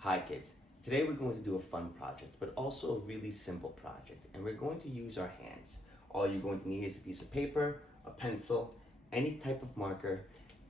Hi kids, today we're going to do a fun project, but also a really simple project, and we're going to use our hands. All you're going to need is a piece of paper, a pencil, any type of marker,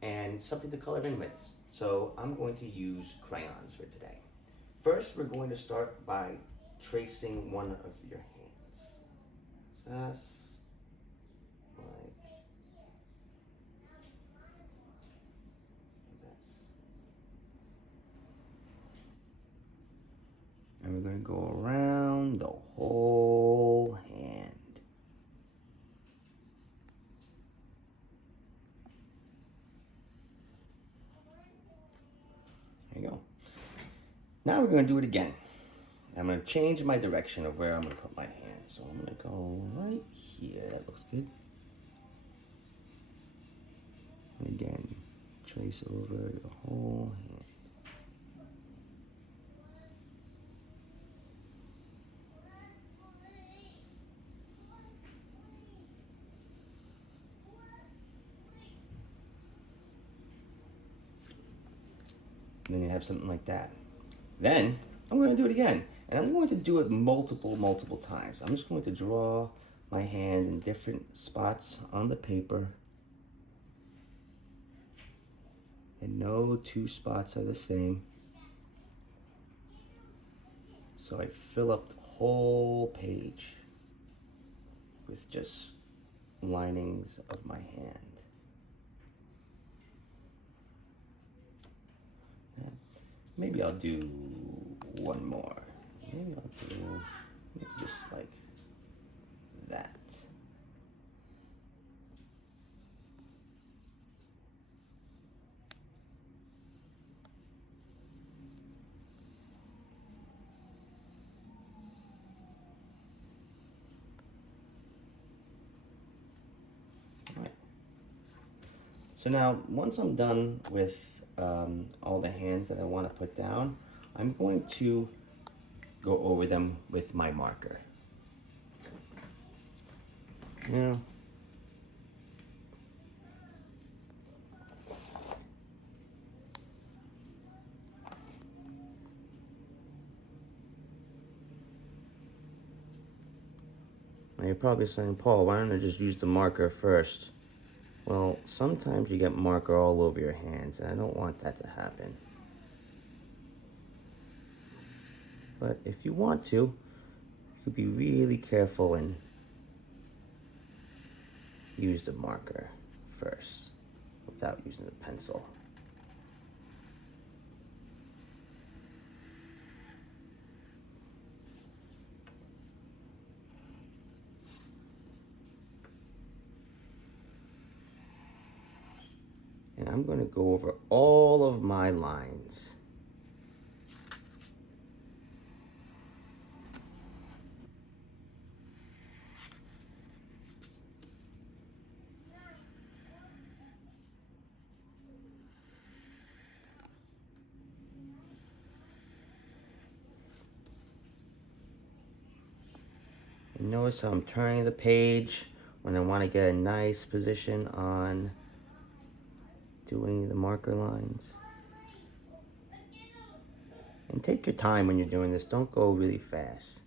and something to color in with. So I'm going to use crayons for today. First, we're going to start by tracing one of your hands. Just like this. And we're going to go around the whole hand. There you go. Now we're going to do it again. I'm going to change my direction of where I'm going to put my hand. So I'm going to go right here. That looks good. And again, trace over the whole hand. And then you have something like that. Then I'm going to do it again. And I'm going to do it multiple times. I'm just going to draw my hand in different spots on the paper. And no two spots are the same. So I fill up the whole page with just linings of my hand. Maybe I'll do one more. Maybe I'll do just like that. All right. So now, once I'm done with all the hands that I want to put down, I'm going to go over them with my marker. Yeah. Now you're probably saying, Paul, why don't I just use the marker first? Well, sometimes you get marker all over your hands, and I don't want that to happen. But if you want to, you could be really careful and use the marker first without using the pencil. And I'm going to go over all of my lines. And notice how I'm turning the page when I want to get a nice position on doing the marker lines. And take your time when you're doing this. Don't go really fast.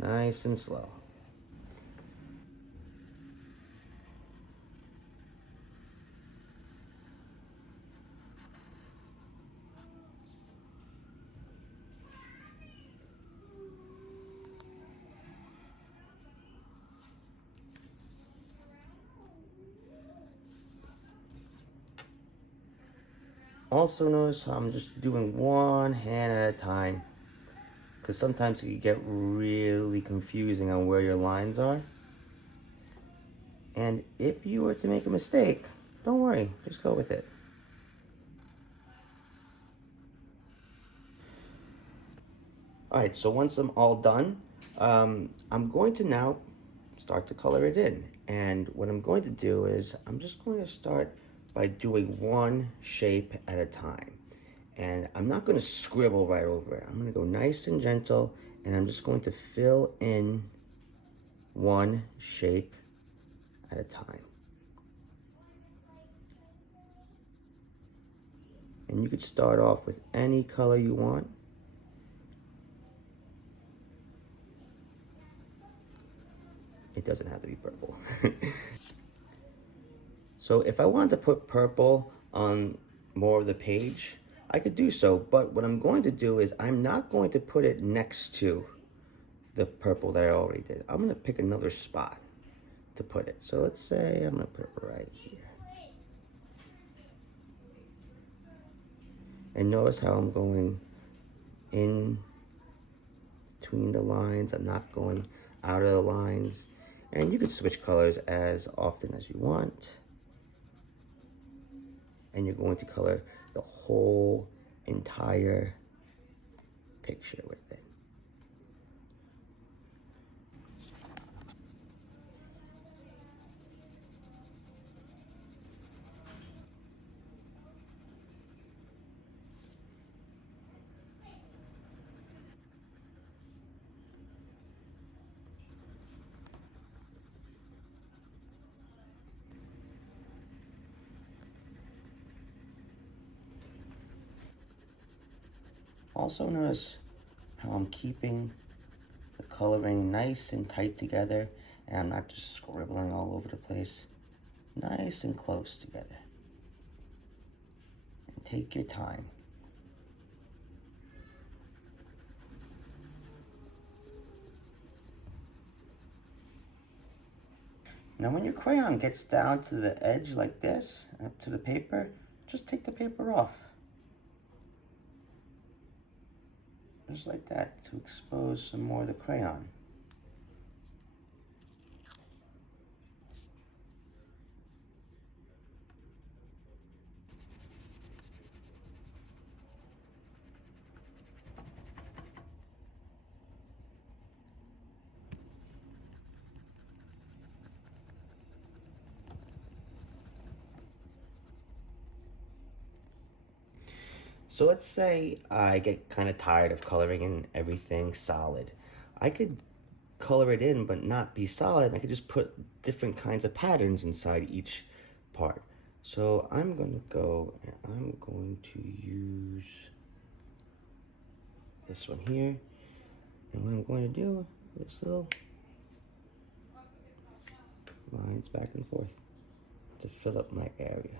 Nice and slow. Also notice how I'm just doing one hand at a time, because sometimes it can get really confusing on where your lines are. And if you were to make a mistake, don't worry, just go with it. All right, so once I'm all done, I'm going to now start to color it in. And what I'm going to do is I'm just going to start by doing one shape at a time. And I'm not going to scribble right over it. I'm going to go nice and gentle, and I'm just going to fill in one shape at a time. And you could start off with any color you want. It doesn't have to be purple. So if I wanted to put purple on more of the page, I could do so, but what I'm going to do is I'm not going to put it next to the purple that I already did. I'm going to pick another spot to put it. So let's say I'm going to put it right here. And notice how I'm going in between the lines. I'm not going out of the lines. And you can switch colors as often as you want. And you're going to color the whole entire picture with it. Also notice how I'm keeping the coloring nice and tight together, and I'm not just scribbling all over the place. Nice and close together. And take your time. Now when your crayon gets down to the edge like this, up to the paper, just take the paper off. Just like that, to expose some more of the crayon. So let's say I get kind of tired of coloring in everything solid. I could color it in but not be solid. I could just put different kinds of patterns inside each part. So I'm going to go and I'm going to use this one here. And what I'm going to do is little lines back and forth to fill up my area.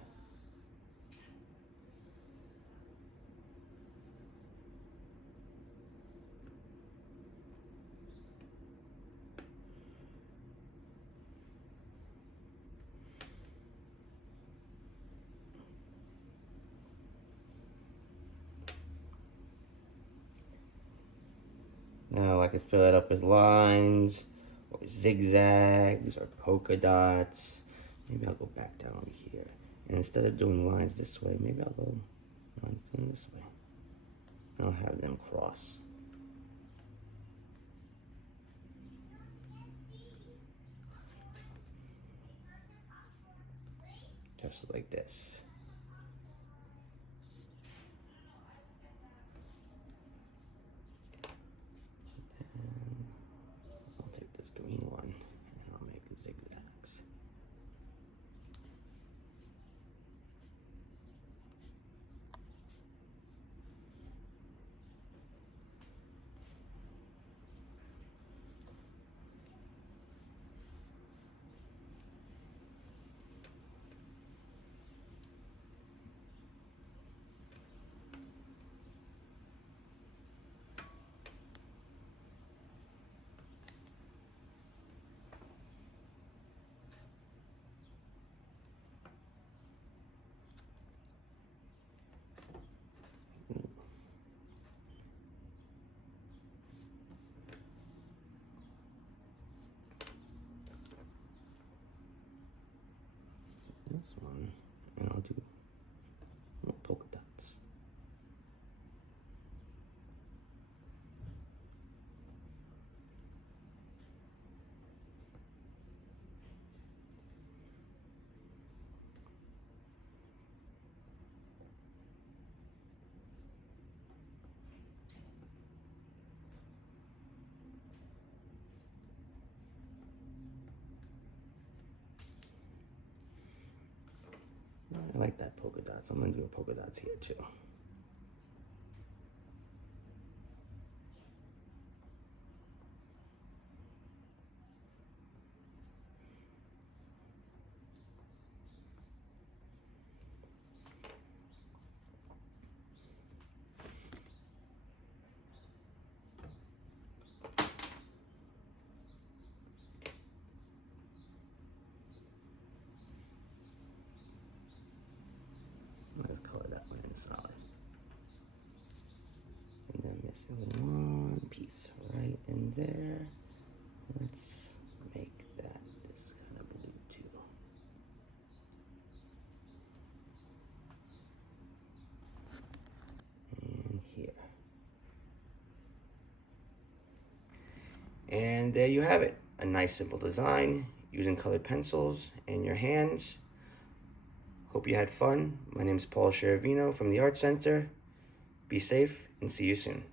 Now I can fill it up with lines or zigzags or polka dots. Maybe I'll go back down over here. And instead of doing lines this way, maybe I'll go lines doing this way. I'll have them cross. Just like this. I'll take this green one and I'll make the zigzags. like that polka dots. I'm gonna do a polka dots here too. Let's color that one in solid. And then missing one piece right in there. Let's make that this kind of blue too. And here. And there you have it. A nice simple design using colored pencils and your hands. Hope you had fun. My name is Paul Shervino from the Art Center. Be safe and see you soon.